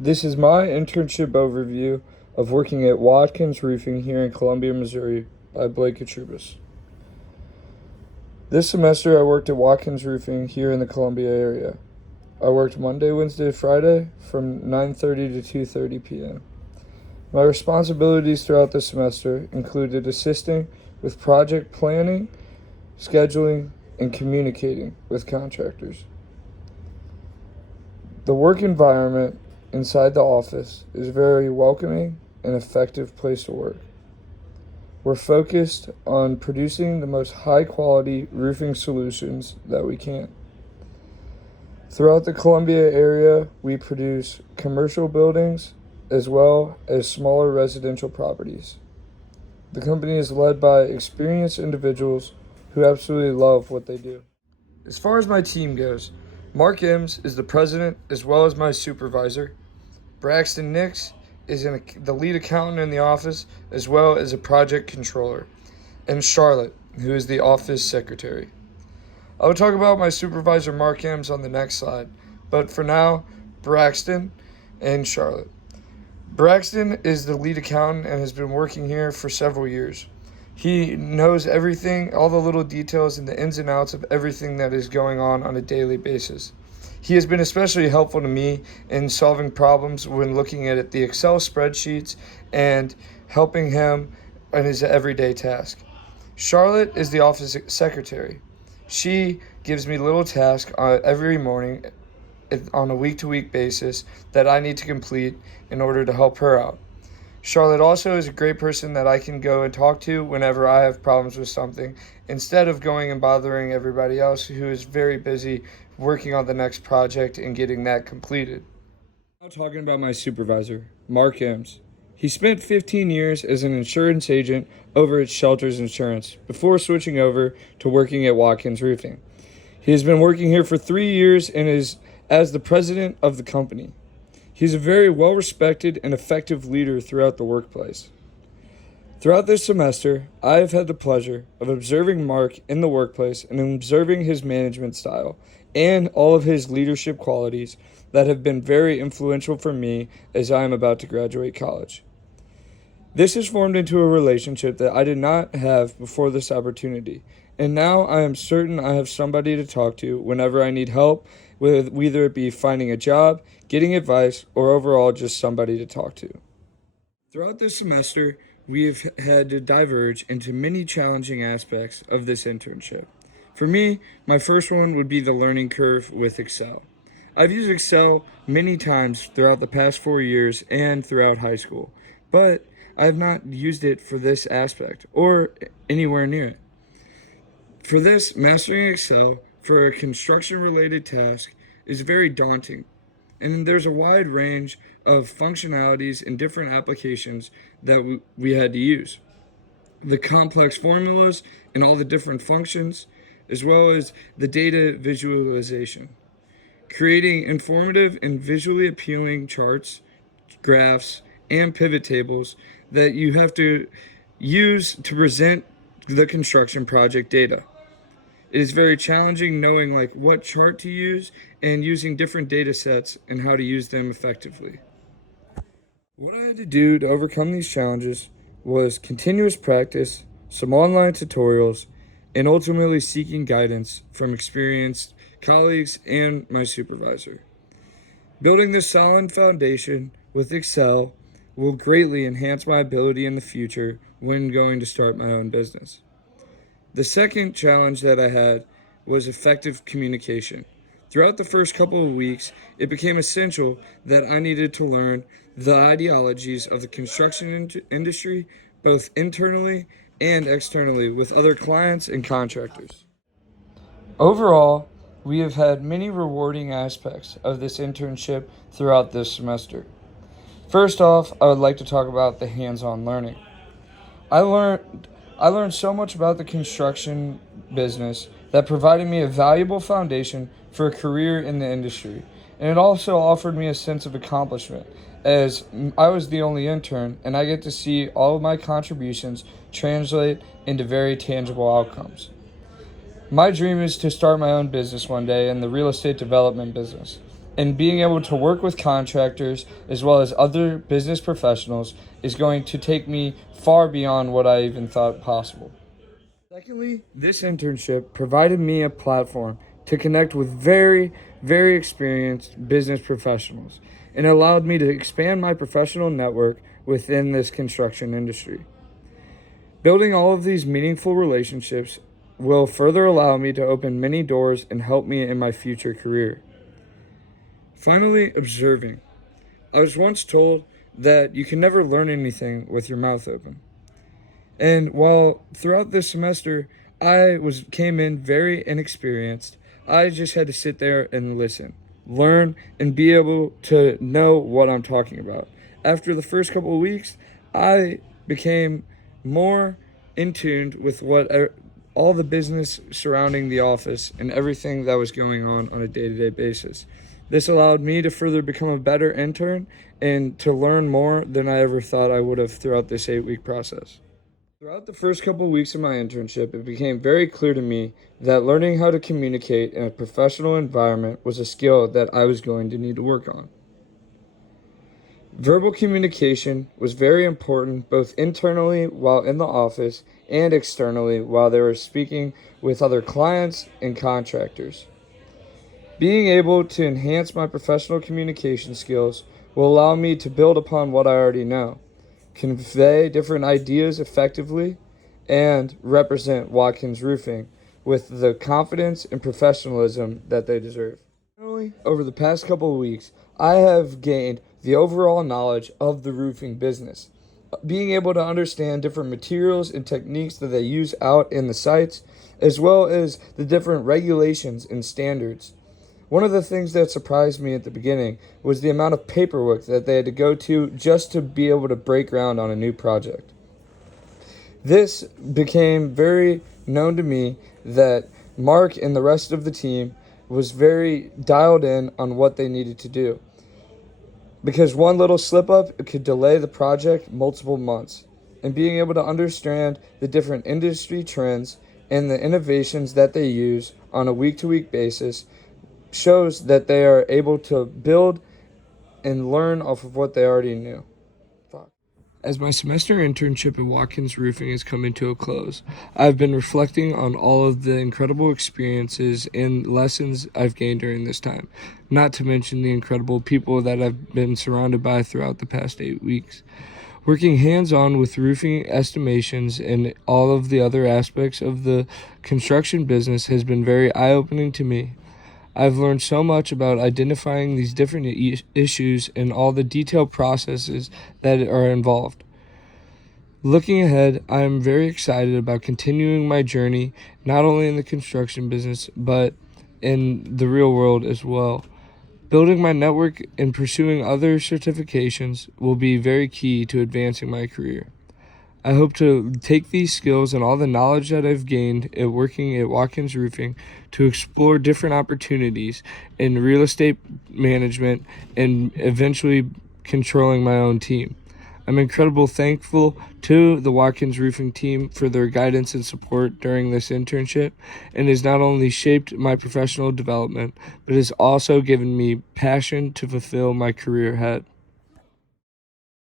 This is my internship overview of working at Watkins Roofing here in Columbia, Missouri by Blake Katrubis. This semester I worked at Watkins Roofing here in the Columbia area. I worked Monday, Wednesday, Friday from 9:30 to 2:30 p.m. My responsibilities throughout the semester included assisting with project planning, scheduling, and communicating with contractors. The work environment inside the office is a very welcoming and effective place to work. We're focused on producing the most high quality roofing solutions that we can. Throughout the Columbia area, we produce commercial buildings as well as smaller residential properties. The company is led by experienced individuals who absolutely love what they do. As far as my team goes, Mark Ems is the president as well as my supervisor. Braxton Nix is the lead accountant in the office as well as a project controller. And Charlotte, who is the office secretary. I will talk about my supervisor Mark Ems on the next slide, but for now, Braxton and Charlotte. Braxton is the lead accountant and has been working here for several years. He knows everything, all the little details and the ins and outs of everything that is going on a daily basis. He has been especially helpful to me in solving problems when looking at the Excel spreadsheets and helping him in his everyday task. Charlotte is the office secretary. She gives me little tasks every morning on a week-to-week basis that I need to complete in order to help her out. Charlotte also is a great person that I can go and talk to whenever I have problems with something, instead of going and bothering everybody else who is very busy working on the next project and getting that completed. Now talking about my supervisor, Mark Ems. He spent 15 years as an insurance agent over at Shelters Insurance before switching over to working at Watkins Roofing. He has been working here for 3 years and is as the president of the company. He's a very well-respected and effective leader throughout the workplace. Throughout this semester, I have had the pleasure of observing Mark in the workplace and observing his management style and all of his leadership qualities that have been very influential for me as I am about to graduate college. This has formed into a relationship that I did not have before this opportunity, and now I am certain I have somebody to talk to whenever I need help, with whether it be finding a job, getting advice, or overall just somebody to talk to. Throughout this semester, we have had to diverge into many challenging aspects of this internship. For me, my first one would be the learning curve with Excel. I've used Excel many times throughout the past 4 years and throughout high school, but I have not used it for this aspect or anywhere near it. For this, mastering Excel for a construction-related task is very daunting, and there's a wide range of functionalities and different applications that we had to use. The complex formulas and all the different functions, as well as the data visualization. Creating informative and visually appealing charts, graphs, and pivot tables that you have to use to present the construction project data. It is very challenging knowing what chart to use and using different data sets and how to use them effectively. What I had to do to overcome these challenges was continuous practice, some online tutorials, and ultimately seeking guidance from experienced colleagues and my supervisor. Building this solid foundation with Excel will greatly enhance my ability in the future when going to start my own business. The second challenge that I had was effective communication. Throughout the first couple of weeks, it became essential that I needed to learn the ideologies of the construction industry, both internally and externally, with other clients and contractors. Overall, we have had many rewarding aspects of this internship throughout this semester. First off, I would like to talk about the hands-on learning. I learned so much about the construction business that provided me a valuable foundation for a career in the industry, and it also offered me a sense of accomplishment as I was the only intern and I get to see all of my contributions translate into very tangible outcomes. My dream is to start my own business one day in the real estate development business, and being able to work with contractors as well as other business professionals is going to take me far beyond what I even thought possible. Secondly, this internship provided me a platform to connect with very, very experienced business professionals and allowed me to expand my professional network within this construction industry. Building all of these meaningful relationships will further allow me to open many doors and help me in my future career. Finally, observing. I was once told that you can never learn anything with your mouth open. And while throughout this semester I came in very inexperienced, I just had to sit there and listen, learn, and be able to know what I'm talking about. After the first couple of weeks, I became more in tune with all the business surrounding the office and everything that was going on a day-to-day basis. This allowed me to further become a better intern and to learn more than I ever thought I would have throughout this 8-week process. Throughout the first couple of weeks of my internship, it became very clear to me that learning how to communicate in a professional environment was a skill that I was going to need to work on. Verbal communication was very important both internally while in the office and externally while they were speaking with other clients and contractors. Being able to enhance my professional communication skills will allow me to build upon what I already know, convey different ideas effectively, and represent Watkins Roofing with the confidence and professionalism that they deserve. Finally, over the past couple of weeks, I have gained the overall knowledge of the roofing business, being able to understand different materials and techniques that they use out in the sites, as well as the different regulations and standards. One of the things that surprised me at the beginning was the amount of paperwork that they had to go to just to be able to break ground on a new project. This became very known to me that Mark and the rest of the team was very dialed in on what they needed to do, because one little slip up could delay the project multiple months. And being able to understand the different industry trends and the innovations that they use on a week-to-week basis shows that they are able to build and learn off of what they already knew. As my semester internship at Watkins Roofing is coming to a close, I've been reflecting on all of the incredible experiences and lessons I've gained during this time, not to mention the incredible people that I've been surrounded by throughout the past 8 weeks. Working hands-on with roofing estimations and all of the other aspects of the construction business has been very eye-opening to me. I've learned so much about identifying these different issues and all the detailed processes that are involved. Looking ahead, I am very excited about continuing my journey, not only in the construction business, but in the real world as well. Building my network and pursuing other certifications will be very key to advancing my career. I hope to take these skills and all the knowledge that I've gained at working at Watkins Roofing to explore different opportunities in real estate management and eventually controlling my own team. I'm incredibly thankful to the Watkins Roofing team for their guidance and support during this internship, and has not only shaped my professional development, but has also given me passion to fulfill my career ahead.